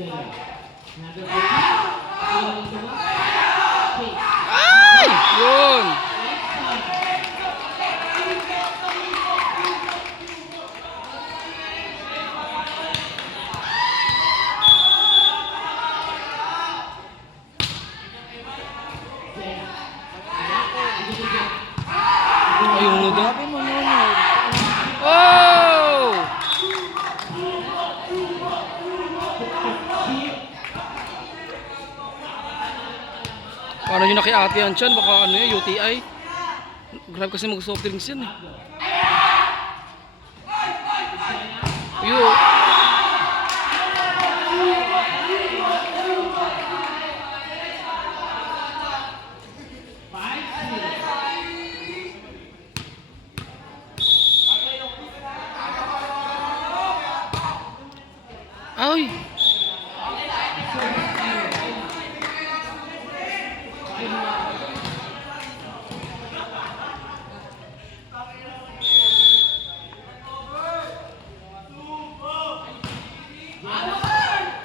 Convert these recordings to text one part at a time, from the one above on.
Ay! Yun! Ayun mo daw. Oh! Paano nyo nakiati yan dyan? Baka ano yun, UTI? Grabe kasi mag-soft drinks yan eh. Yo! Ay!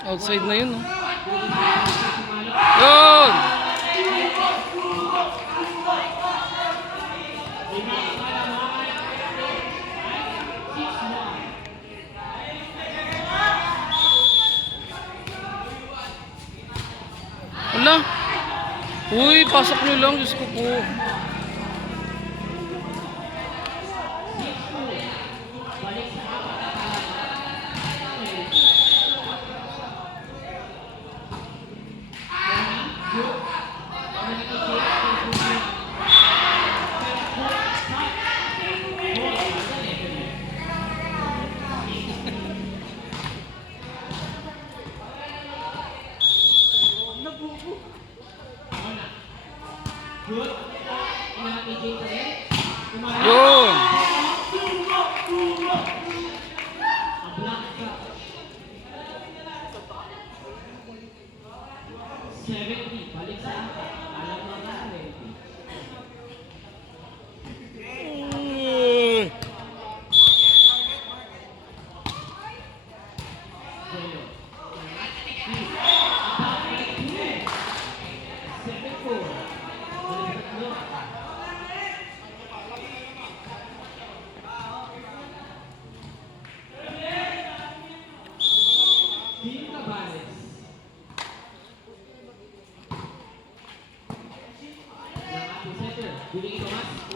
Outside na yun, no? Yun! Wala! Uy, pasok nyo lang, Diyos ko po. Yun!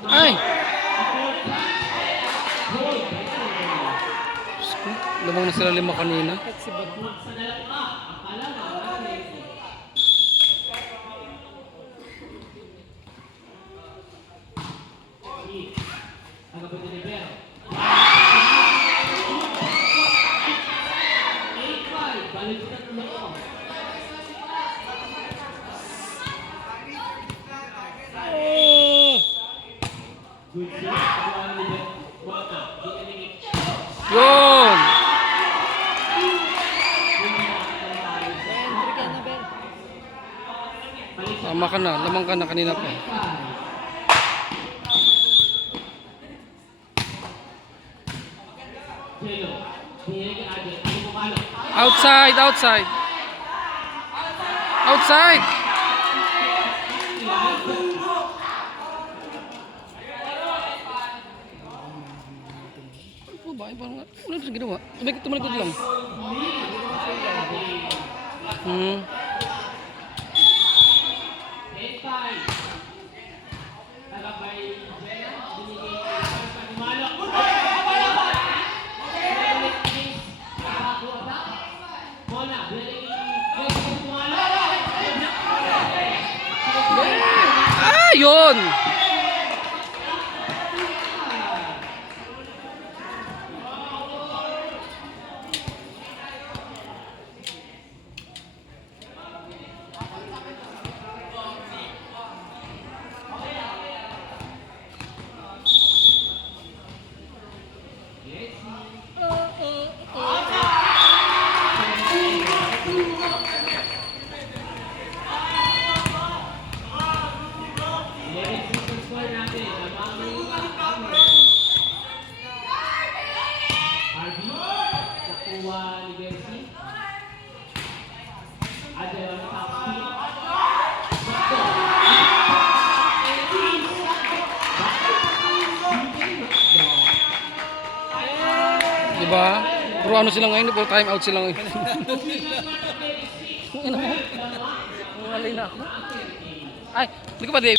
Ay! Lamang na sila 5 kanina. Yun! Tama ka na, lamang ka na kanina pa. Outside, outside. Outside. Ano po ba? Parang ano ito ginawa? Tumalikod lang. Ah, yun! Diba? Pero ano sila ngayon, puro time out sila ngayon. Ina mo. Malay na ako. Ay, hindi ko pa Dave.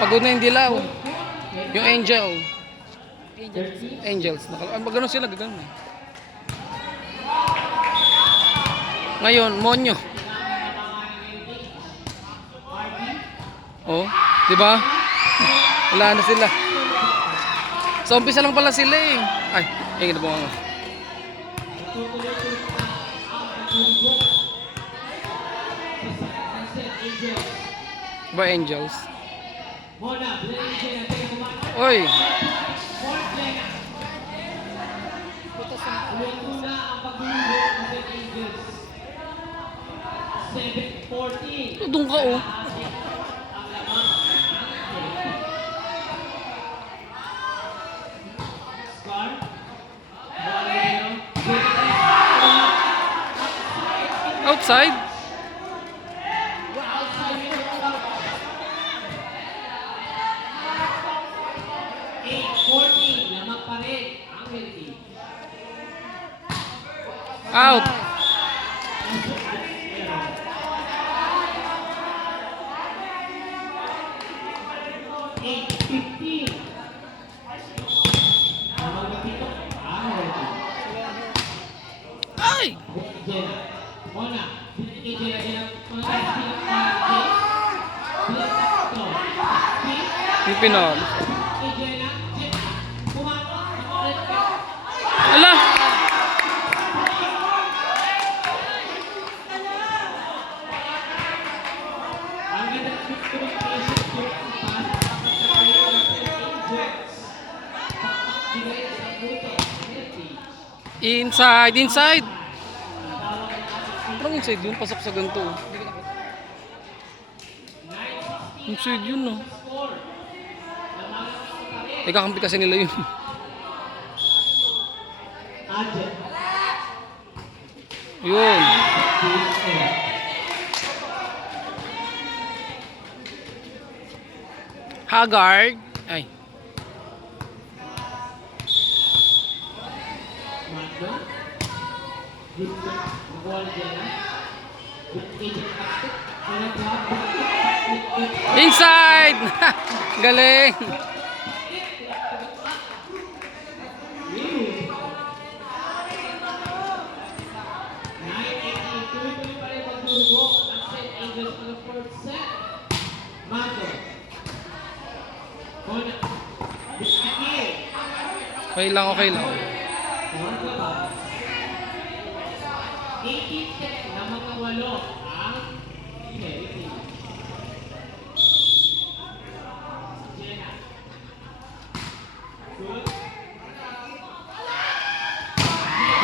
Pagod na yung dilaw. Yung angel. Angels. Pag gano'n sila, gano'n. Ngayon, monyo. Oh, di ba? Wala na sila. Sa umpisa lang pala sila eh. Ay, yung ginabunga nga. Ba angels? Oy. Doon ka oh. Outside? Out. Ay! Yung pinal. Ala! Inside, inside. Parang inside yun, pasok sa ganito. Inside yun no. Ikakampi kasi nila yun. Yun. Haggard. Ay. Inside! Galing! Okay lang, okay lang. 18 set na mga walo ang Philippines. Jenna. Good.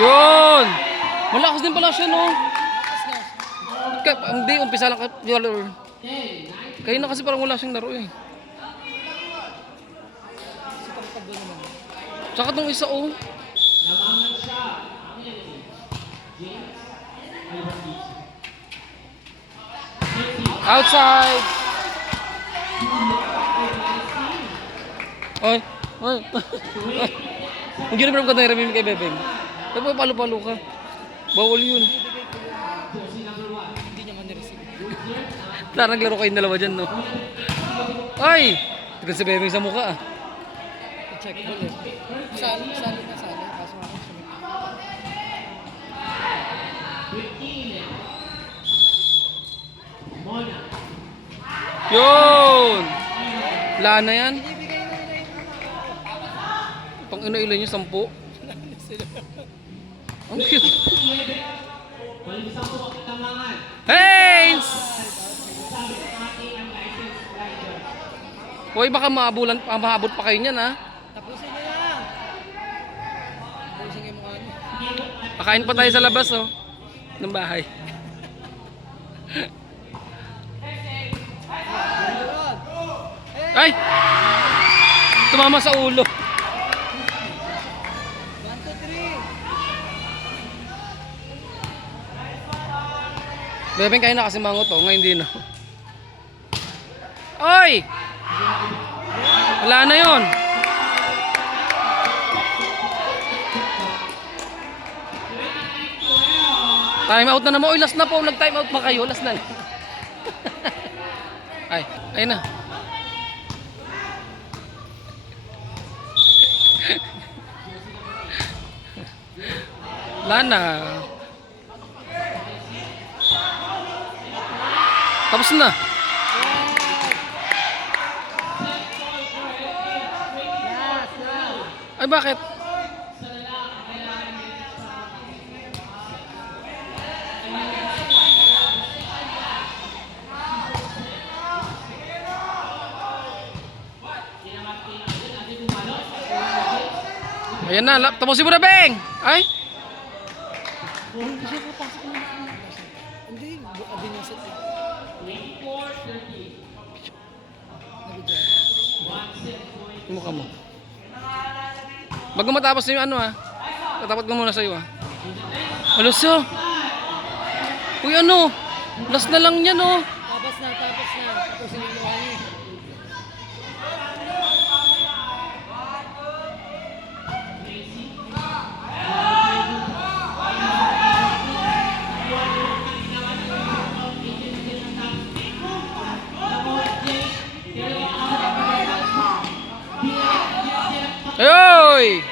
Yun! Malakas din pala siya, no? Hindi, umpisa lang. Kaya na kasi parang wala siyang laro eh. Saka itong isa, oh. Namangan siya ang James. Outside! Oy! Oy! Hindi na parang ganda yung ramim kay Bebeng. Tapos palo-palo ka. Bawal yun. Hindi niya man nireceive. Tara, naglaro kayong dalawa dyan, no? Ay! Tignan si Bebeng sa mukha, ah. I-check ball eh. Sali na sali. Kaso ako sumit. Yun! Wala na yan. Pang ino-ilo nyo, 10. Ang cute. Hey! Hoy, baka maabot pa kayo niyan, ha? Tapusin nyo na! Tapusin nyo yung mukha nyo. Pakain pa tayo sa labas, oh. Ng bahay. Ay! Tumama sa ulo. 1, 2, 3. Bebeng kayo na kasi mango to, ngayon hindi na. Oy! Wala na yon. Time out na naman. Oy, last na po. Nag-time out pa kayo. Last na. Ay, ayun na. Wala na. Tapos na. Ay, bakit? Ayan na, tapusin mo na, Beng! Ay! Hindi siya papasok na. Hindi, binisit eh. 24-30. Mukha mo. Bago matapos na yung ano ha. Tatapat ko muna sa'yo ha. Aluso! Uy ano? Last na lang yan oh. Tapos na. Tapusin mo yung ano. Ayoy!